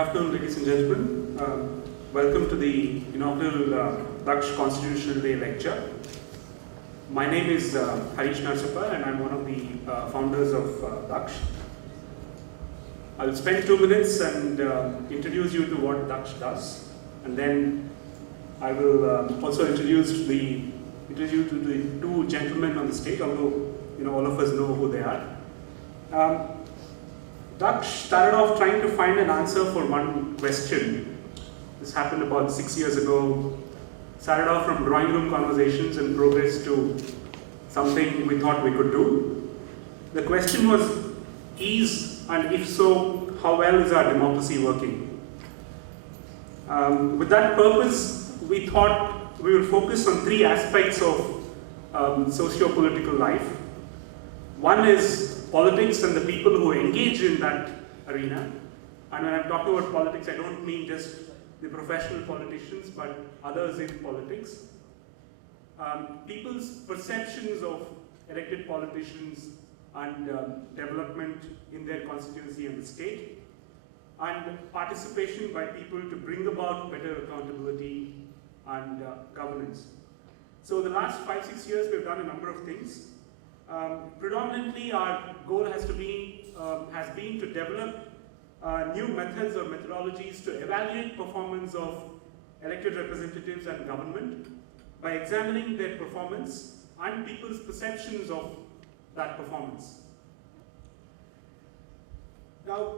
Good afternoon, ladies and gentlemen. Welcome to the inaugural DAKSH Constitutional Day lecture. My name is Harish Narsappa and I'm one of the founders of DAKSH. I'll spend 2 minutes and introduce you to what DAKSH does, and then I will also introduce you to the two gentlemen on the stage, although all of us know who they are. DAKSH started off trying to find an answer for one question. This happened about 6 years ago. Started off from drawing room conversations and progressed to something we thought we could do. The question was, is and if so, how well is our democracy working? With that purpose, we thought we would focus on 3 aspects of socio-political life. One is politics and the people who engage in that arena. And when I'm talking about politics, I don't mean just the professional politicians, but others in politics. People's perceptions of elected politicians and development in their constituency and the state, and participation by people to bring about better accountability and governance. So the last 5-6 years, we've done a number of things. Predominantly, our goal has been to develop new methods or methodologies to evaluate performance of elected representatives and government by examining their performance and people's perceptions of that performance. Now,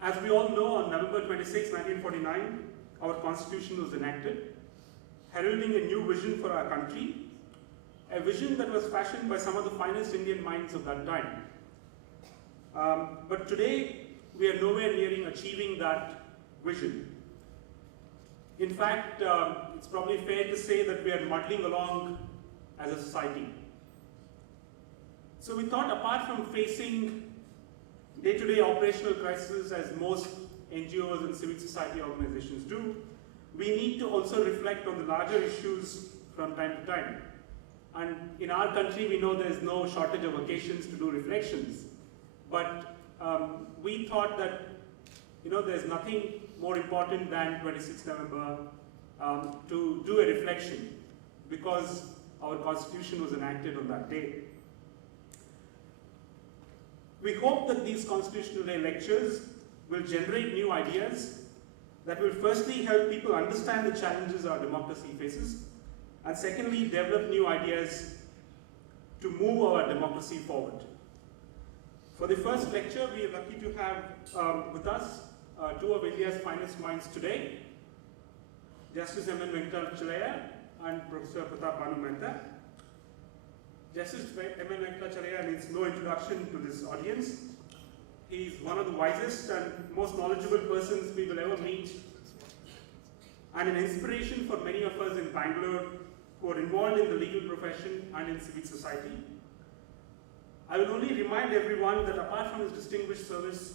as we all know, on November 26, 1949, our Constitution was enacted, heralding a new vision for our country, a vision that was fashioned by some of the finest Indian minds of that time. But today, we are nowhere nearing achieving that vision. In fact, it's probably fair to say that we are muddling along as a society. So we thought, apart from facing day-to-day operational crises as most NGOs and civil society organizations do, we need to also reflect on the larger issues from time to time. And in our country, we know there's no shortage of occasions to do reflections. But we thought that there's nothing more important than 26 November to do a reflection, because our Constitution was enacted on that day. We hope that these Constitutional Day lectures will generate new ideas that will firstly help people understand the challenges our democracy faces, and secondly, develop new ideas to move our democracy forward. For the first lecture, we are lucky to have with us 2 of India's finest minds today, Justice M. N. Venkatachalaya and Professor Pratap Banu Mehta. Justice M. N. Venkatachalaya needs no introduction to this audience. He is one of the wisest and most knowledgeable persons we will ever meet, and an inspiration for many of us in Bangalore who are involved in the legal profession and in civil society. I will only remind everyone that apart from his distinguished service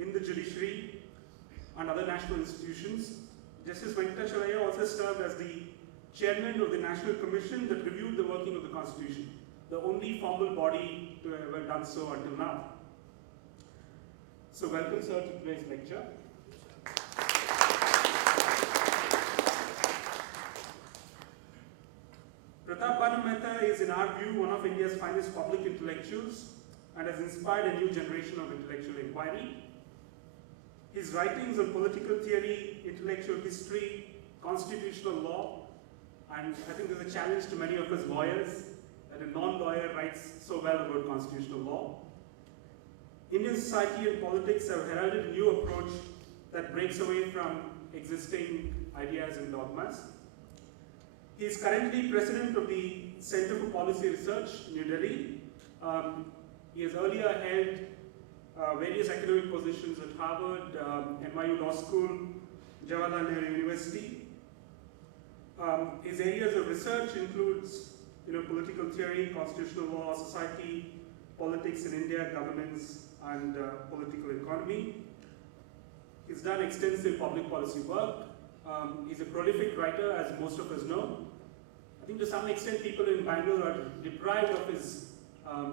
in the judiciary and other national institutions, Justice Venkatachalaya also served as the chairman of the National Commission that reviewed the working of the Constitution, the only formal body to have ever done so until now. So welcome, sir, to today's lecture. Pratap Banu Mehta is, in our view, one of India's finest public intellectuals and has inspired a new generation of intellectual inquiry. His writings on political theory, intellectual history, constitutional law, and I think there's a challenge to many of us lawyers that a non-lawyer writes so well about constitutional law. Indian society and politics have heralded a new approach that breaks away from existing ideas and dogmas. He is currently president of the Center for Policy Research, New Delhi. He has earlier held various academic positions at Harvard, NYU Law School, Jawaharlal Nehru University. His areas of research includes political theory, constitutional law, society, politics in India, governance, and political economy. He's done extensive public policy work. He's a prolific writer, as most of us know. I think to some extent people in Bangalore are deprived of his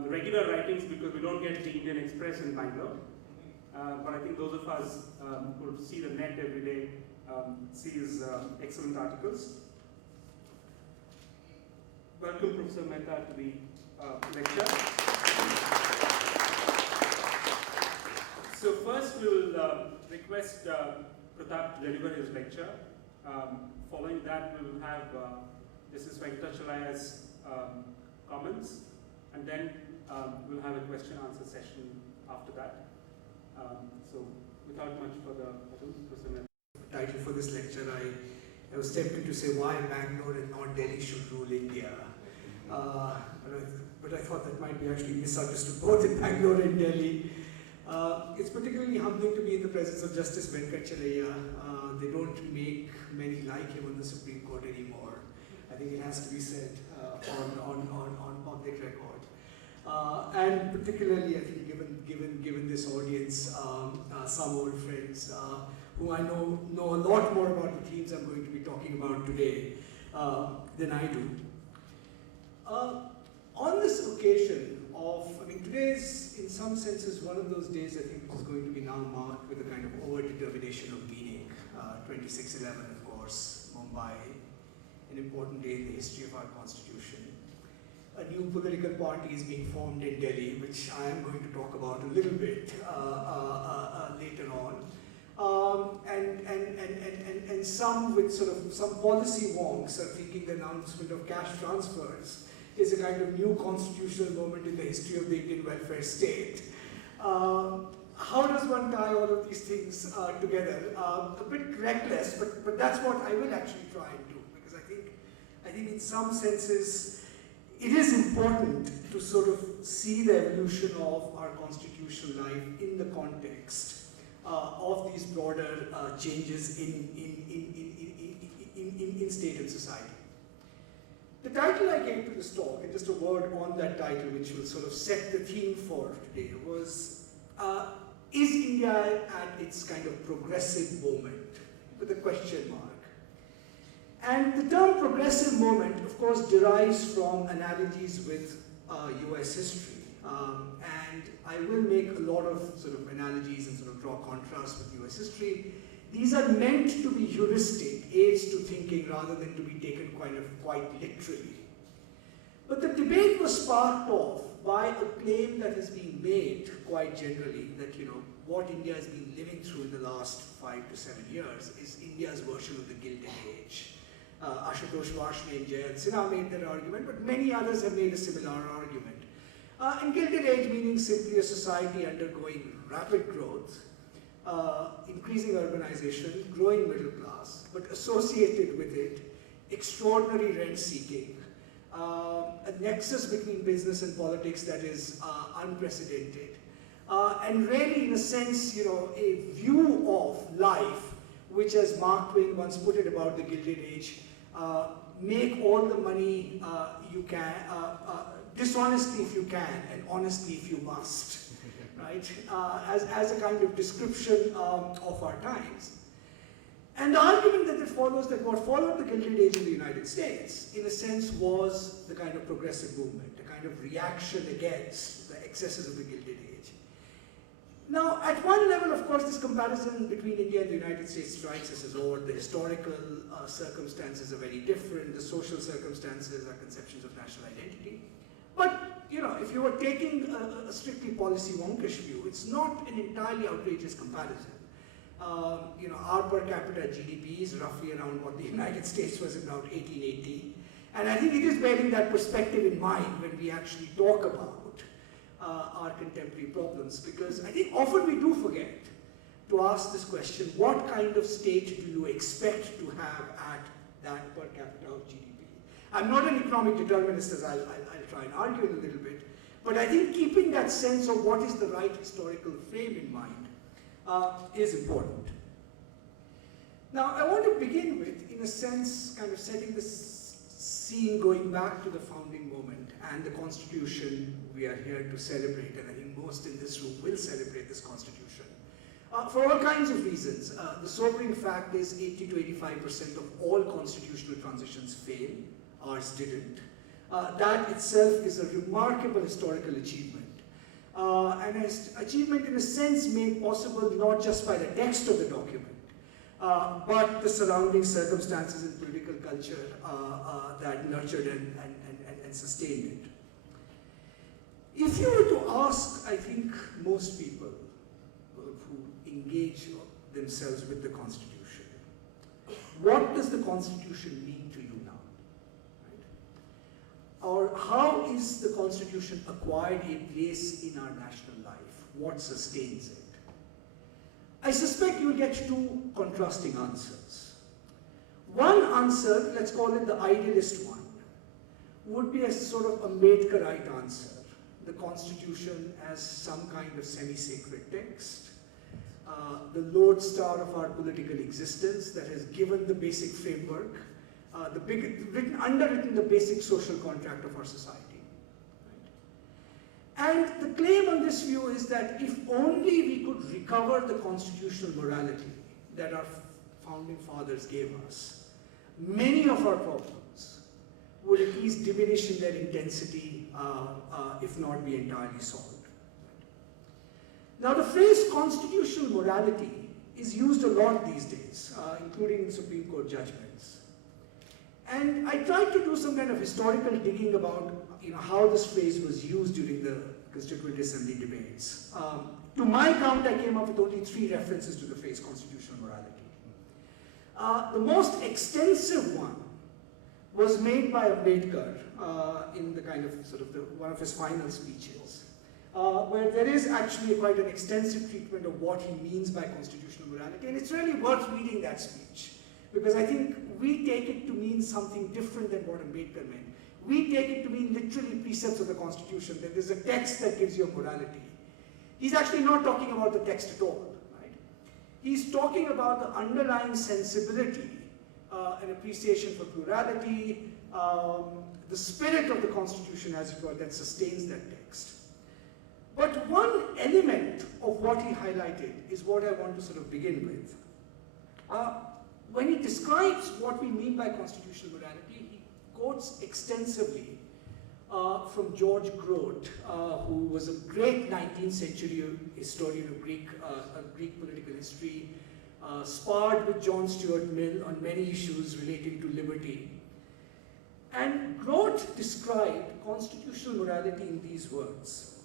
regular writings because we don't get the Indian Express in Bangalore. but I think those of us who see the net every day see his excellent articles. Welcome, Professor Mehta, to the lecture. So first we will request Pratap to deliver his lecture. Following that, we will have Justice Venkatachalaya's comments, and then we'll have a question-answer session after that. So without much further ado, Professor Mehta. Title for this lecture, I was tempted to say why Bangalore and not Delhi should rule India. But I thought that might be actually misunderstood both in Bangalore and Delhi. It's particularly humbling to be in the presence of Justice Venkatachalaya. They don't make many like him on the Supreme Court anymore. I think it has to be said on public record. And particularly, I think, given this audience, some old friends who I know a lot more about the themes I'm going to be talking about today than I do. On this occasion of, today is in some senses one of those days I think which is going to be now marked with a kind of over-determination of meaning. 26/11, of course, Mumbai, an important day in the history of our constitution. A new political party is being formed in Delhi, which I am going to talk about a little bit later on. And some with some policy wonks are thinking the announcement of cash transfers is a kind of new constitutional moment in the history of the Indian welfare state. How does one tie all of these things together? A bit reckless, but that's what I will actually try and do, because I think in some senses it is important to sort of see the evolution of our constitutional life in the context of these broader changes in state and society. The title I gave to this talk, and just a word on that title which will sort of set the theme for today, was is India at its kind of progressive moment, with a question mark. And the term progressive moment, of course, derives from analogies with US history. And I will make a lot of sort of analogies and sort of draw contrasts with US history. These are meant to be heuristic, aids to thinking, rather than to be taken quite literally. But the debate was sparked off by a claim that has been made quite generally, that what India has been living through in the last 5 to 7 years is India's version of the Gilded Age. Ashutosh Varshney and Jayant Sinha made that argument, but many others have made a similar argument. And Gilded Age meaning simply a society undergoing rapid growth, increasing urbanization, growing middle class, but associated with it, extraordinary rent seeking, a nexus between business and politics that is unprecedented, and really, in a sense, a view of life which, as Mark Twain once put it about the Gilded Age, make all the money you can, dishonestly if you can, and honestly if you must, right? As a kind of description of our times. And the argument that follows, that what followed the Gilded Age in the United States, in a sense, was the kind of progressive movement, a kind of reaction against the excesses of the Gilded Age. Now, at one level, of course, this comparison between India and the United States strikes us as odd. The historical circumstances are very different. The social circumstances are conceptions of national identity. But, if you were taking a strictly policy wonkish view, it's not an entirely outrageous comparison. Our per capita GDP is roughly around what the United States was about 1880. And I think it is bearing that perspective in mind when we actually talk about our contemporary problems, because I think often we do forget to ask this question: what kind of state do you expect to have at that per capita of GDP? I'm not an economic determinist, as I'll try and argue in a little bit, but I think keeping that sense of what is the right historical frame in mind is important. Now, I want to begin with, in a sense, kind of setting the scene going back to the founding moment and the Constitution we are here to celebrate, and I think most in this room will celebrate this Constitution. For all kinds of reasons. The sobering fact is 80 to 85% of all constitutional transitions fail. Ours didn't. That itself is a remarkable historical achievement. and an achievement in a sense made possible not just by the text of the document, but the surrounding circumstances and political culture that nurtured and sustained it. If you were to ask, I think, most people who engage themselves with the Constitution, what does the Constitution mean to you now? Right? Or how is the Constitution acquired a place in our national life? What sustains it? I suspect you'll get two contrasting answers. One answer, let's call it the idealist one, would be a sort of Ambedkarite answer. The Constitution as some kind of semi-sacred text, the lodestar of our political existence that has given the basic framework, underwritten the basic social contract of our society. Right? And the claim on this view is that if only we could recover the constitutional morality that our founding fathers gave us, many of our problems would at least diminish in their intensity, if not be entirely solved. Now, the phrase constitutional morality is used a lot these days, including in Supreme Court judgments. And I tried to do some kind of historical digging about how this phrase was used during the Constituent Assembly debates. To my count, I came up with only 3 references to the phrase constitutional morality. The most extensive one was made by Ambedkar in the kind of one of his final speeches, where there is actually quite an extensive treatment of what he means by constitutional morality, and it's really worth reading that speech, because I think we take it to mean something different than what Ambedkar meant. We take it to mean literally precepts of the Constitution, that there's a text that gives you a morality. He's actually not talking about the text at all, right? He's talking about the underlying sensibility, an appreciation for plurality, the spirit of the Constitution, as it were, that sustains that text. But one element of what he highlighted is what I want to sort of begin with. When he describes what we mean by constitutional morality, he quotes extensively from George Grote, who was a great 19th century historian of Greek political history, sparred with John Stuart Mill on many issues relating to liberty. And Grote described constitutional morality in these words.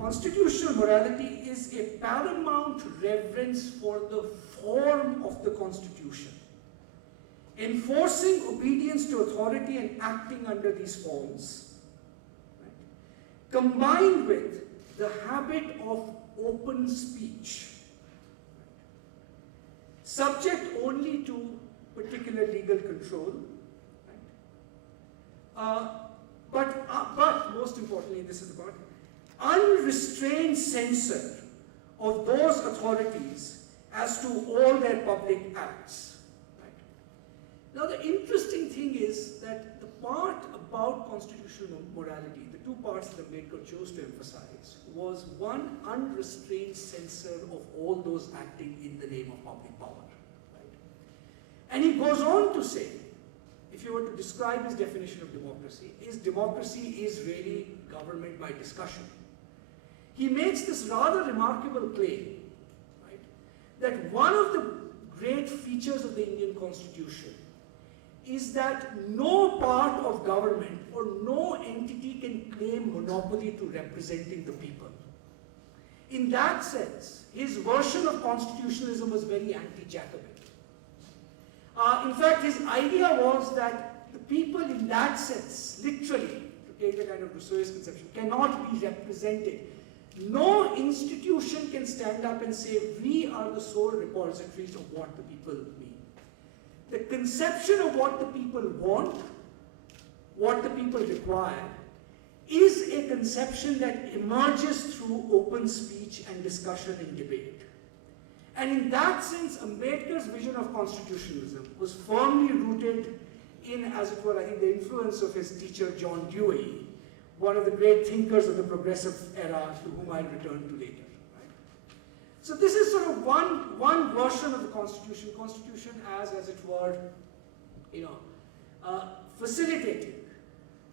Constitutional morality is a paramount reverence for the form of the Constitution, enforcing obedience to authority and acting under these forms, right, combined with the habit of open speech, subject only to particular legal control, right, but most importantly, this is the part, unrestrained censor of those authorities as to all their public acts. Right? Now, the interesting thing is that the part about constitutional morality, the 2 parts that Ambedkar chose to emphasize, was one, unrestrained censor of all those acting in the name of public power. Right? And he goes on to say, if you were to describe his definition of democracy is really government by discussion. He makes this rather remarkable claim, right, that one of the great features of the Indian Constitution is that no part of government or no entity can claim monopoly to representing the people. In that sense, his version of constitutionalism was very anti-Jacobin. In fact, his idea was that the people in that sense, literally, to take the kind of Rousseau's conception, cannot be represented. No institution can stand up and say, we are the sole repositories of what the people mean. The conception of what the people want, what the people require, is a conception that emerges through open speech and discussion and debate. And in that sense, Ambedkar's vision of constitutionalism was firmly rooted in, as it were, I think, the influence of his teacher John Dewey, one of the great thinkers of the progressive era, to whom I'll return to later. Right? So this is sort of one version of the Constitution as it were, facilitating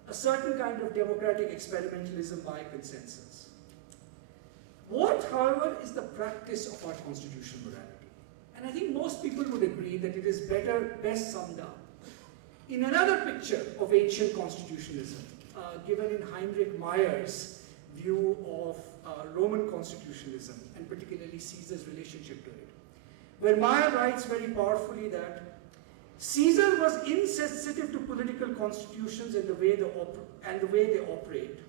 a certain kind of democratic experimentalism by consensus. What, however, is the practice of our constitutional morality? And I think most people would agree that it is best summed up in another picture of ancient constitutionalism, given in Heinrich Mayer's view of Roman constitutionalism, and particularly Caesar's relationship to it, where Mayer writes very powerfully that Caesar was insensitive to political constitutions and the way they operate.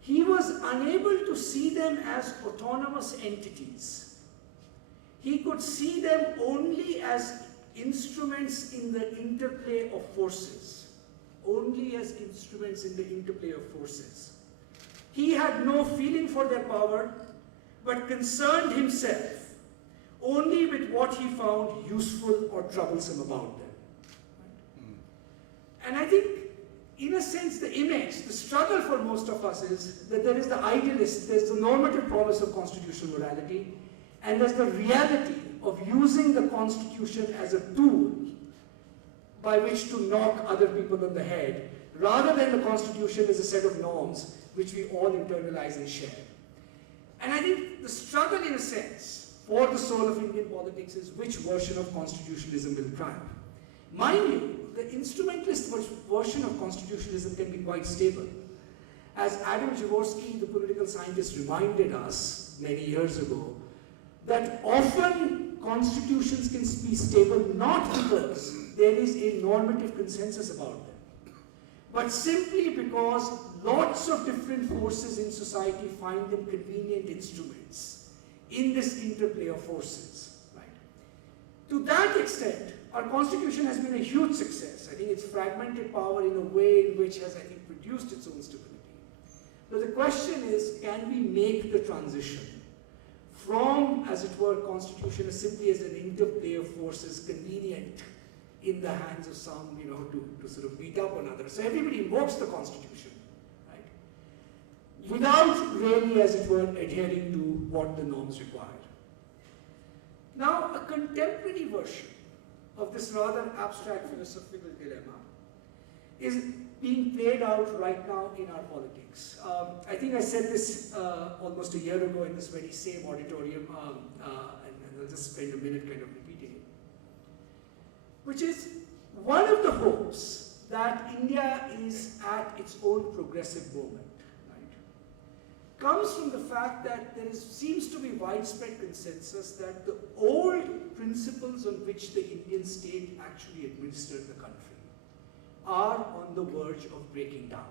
He was unable to see them as autonomous entities. He could see them only as instruments in the interplay of forces. Only as instruments in the interplay of forces. He had no feeling for their power, but concerned himself only with what he found useful or troublesome about them. And I think, in a sense, the image, the struggle for most of us is that there is the idealist, there's the normative promise of constitutional morality, and there's the reality of using the Constitution as a tool by which to knock other people on the head, rather than the Constitution as a set of norms which we all internalize and share. And I think the struggle, in a sense, for the soul of Indian politics is which version of constitutionalism will triumph. Mind you, the instrumentalist version of constitutionalism can be quite stable. As Adam Jaworski, the political scientist, reminded us many years ago, that often constitutions can be stable not because there is a normative consensus about them, but simply because lots of different forces in society find them convenient instruments in this interplay of forces. Right? To that extent, our constitution has been a huge success. I think it's fragmented power in a way in which has, I think, produced its own stability. But the question is, can we make the transition from, as it were, constitution as simply as an interplay of forces convenient in the hands of some, to sort of beat up on others. So everybody invokes the constitution, right? Without really, as it were, adhering to what the norms require. Now, a contemporary version of this rather abstract philosophical dilemma is being played out right now in our politics. I think I said this almost a year ago in this very same auditorium, and I'll just spend a minute kind of repeating it, which is one of the hopes that India is at its own progressive moment, right, comes from the fact that there seems to be widespread consensus that the old principles on which the Indian state actually administered the country are on the verge of breaking down,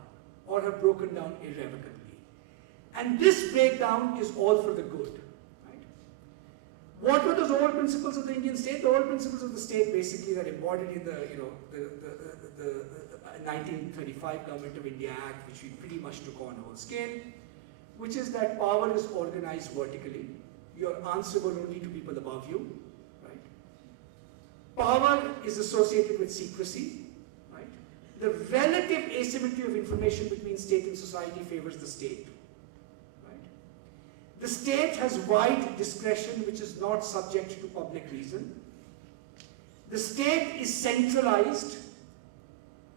or have broken down irrevocably. And this breakdown is all for the good. Right? What were those old principles of the Indian state? The old principles of the state basically that embodied in the 1935 Government of India Act, which we pretty much took on whole scale, which is that power is organized vertically. You're answerable only to people above you. Right? Power is associated with secrecy. The relative asymmetry of information between state and society favors the state. Right? The state has wide discretion which is not subject to public reason. The state is centralized.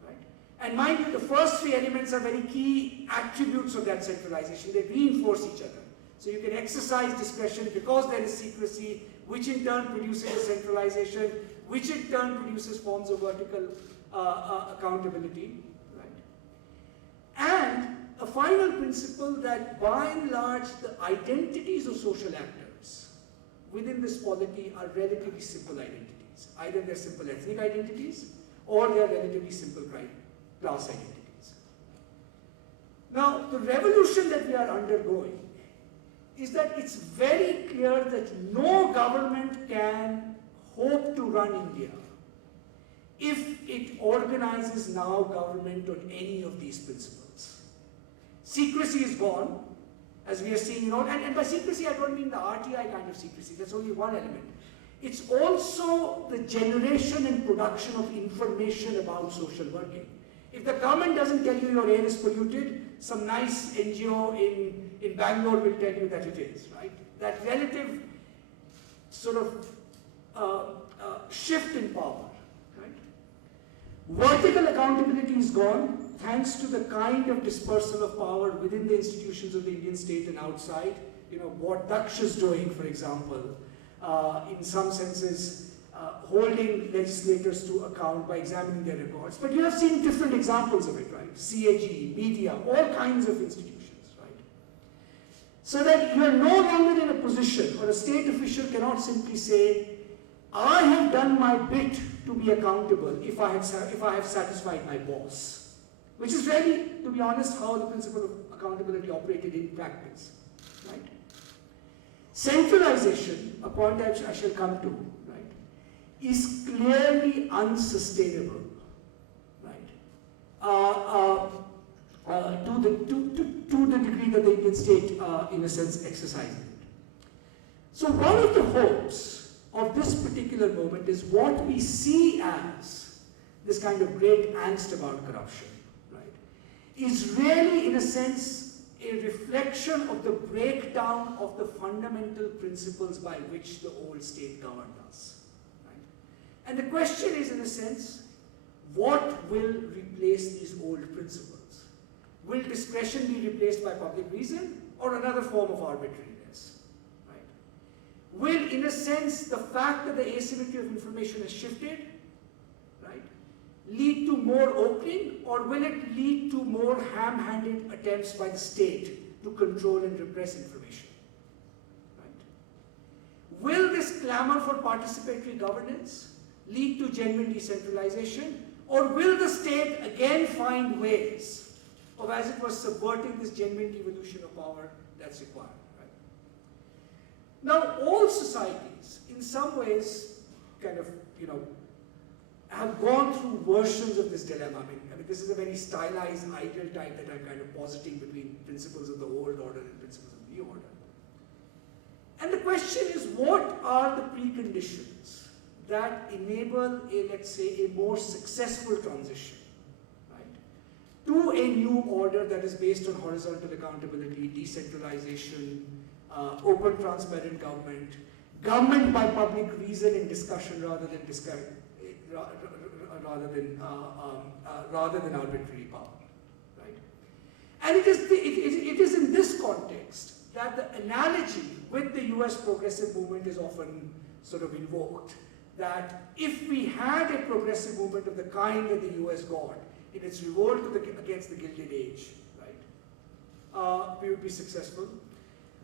Right? And mind you, the first three elements are very key attributes of that centralization. They reinforce each other. So you can exercise discretion because there is secrecy, which in turn produces a centralization, which in turn produces forms of vertical accountability, right? And a final principle that by and large the identities of social actors within this polity are relatively simple identities. Either they're simple ethnic identities or they're relatively simple class identities. Now, the revolution that we are undergoing is that it's very clear that no government can hope to run India if it organizes now government on any of these principles. Secrecy is gone, as we are seeing, and by secrecy I don't mean the RTI kind of secrecy, that's only one element. It's also the generation and production of information about social working. If the government doesn't tell you your air is polluted, some nice NGO in Bangalore will tell you that it is, right? That relative sort of shift in power. Vertical accountability is gone thanks to the kind of dispersal of power within the institutions of the Indian state and outside what DAKSH is doing, for example, in some senses, holding legislators to account by examining their records. But you have seen different examples of it, right? CAG, media, all kinds of institutions, right? So that you are no longer in a position, or a state official cannot simply say, I have done my bit to be accountable if I have satisfied my boss. Which is really, to be honest, how the principle of accountability operated in practice, right? Centralization, a point I shall come to, right, is clearly unsustainable, right? To the degree that the Indian state, in a sense, exercises it. So one of the hopes of this particular moment is what we see as this kind of great angst about corruption, right, is really, in a sense, a reflection of the breakdown of the fundamental principles by which the old state governed us. Right? And the question is, in a sense, what will replace these old principles? Will discretion be replaced by public reason or another form of arbitrariness? Right? Will, in a sense, the fact that the asymmetry of information has shifted, right, lead to more opening, or will it lead to more ham-handed attempts by the state to control and repress information? Right? Will this clamor for participatory governance lead to genuine decentralization, or will the state again find ways of, as it were, subverting this genuine devolution of power that's required? Right? Now, all societies, in some ways, kind of, have gone through versions of this dilemma. I mean, this is a very stylized, ideal type that I'm kind of positing between principles of the old order and principles of the new order. And the question is, what are the preconditions that enable a, let's say, a more successful transition, right, to a new order that is based on horizontal accountability, decentralization, open, transparent government, government by public reason and discussion rather than arbitrary power, right? And it is in this context that the analogy with the US progressive movement is often sort of invoked, that if we had a progressive movement of the kind that the US got in its revolt against the Gilded Age, right, we would be successful.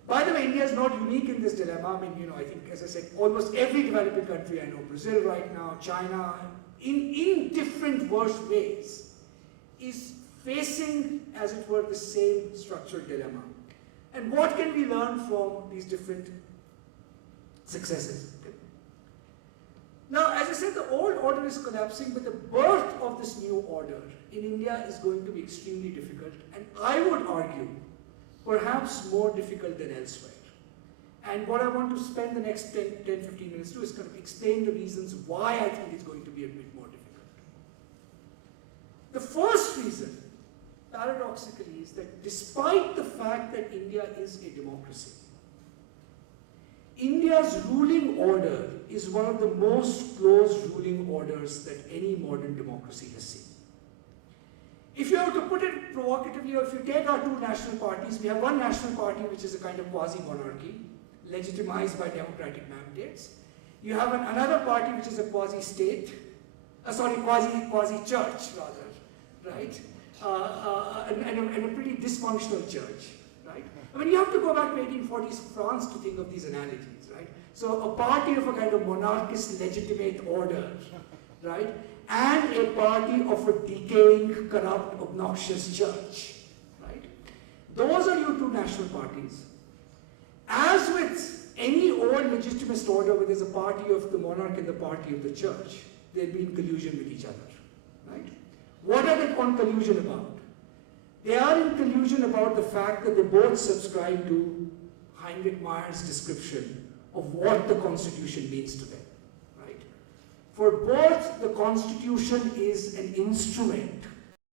By the way, India is not unique in this dilemma. I mean, I think, as I said, almost every developing country I know, Brazil right now, China, in different worse ways, is facing, as it were, the same structural dilemma. And what can we learn from these different successes? Okay. Now, as I said, the old order is collapsing, but the birth of this new order in India is going to be extremely difficult, and I would argue, perhaps more difficult than elsewhere. And what I want to spend the next 10-15 minutes to is kind of explain the reasons why I think it's going to be a bit more difficult. The first reason, paradoxically, is that despite the fact that India is a democracy, India's ruling order is one of the most closed ruling orders that any modern democracy has seen. If you have to put it provocatively, or if you take our two national parties, we have one national party which is a kind of quasi-monarchy, legitimized by democratic mandates. You have another party which is a quasi-state, quasi-church rather, right? And a pretty dysfunctional church, right? I mean, you have to go back to 1840s France to think of these analogies, right? So a party of a kind of monarchist legitimate order, right? And a party of a decaying, corrupt, obnoxious church, right? Those are your two national parties. As with any old legitimist order where there's a party of the monarch and the party of the church, they'll be in collusion with each other, right? What are they on collusion about? They are in collusion about the fact that they both subscribe to Heinrich Mayer's description of what the Constitution means to them. For both, the Constitution is an instrument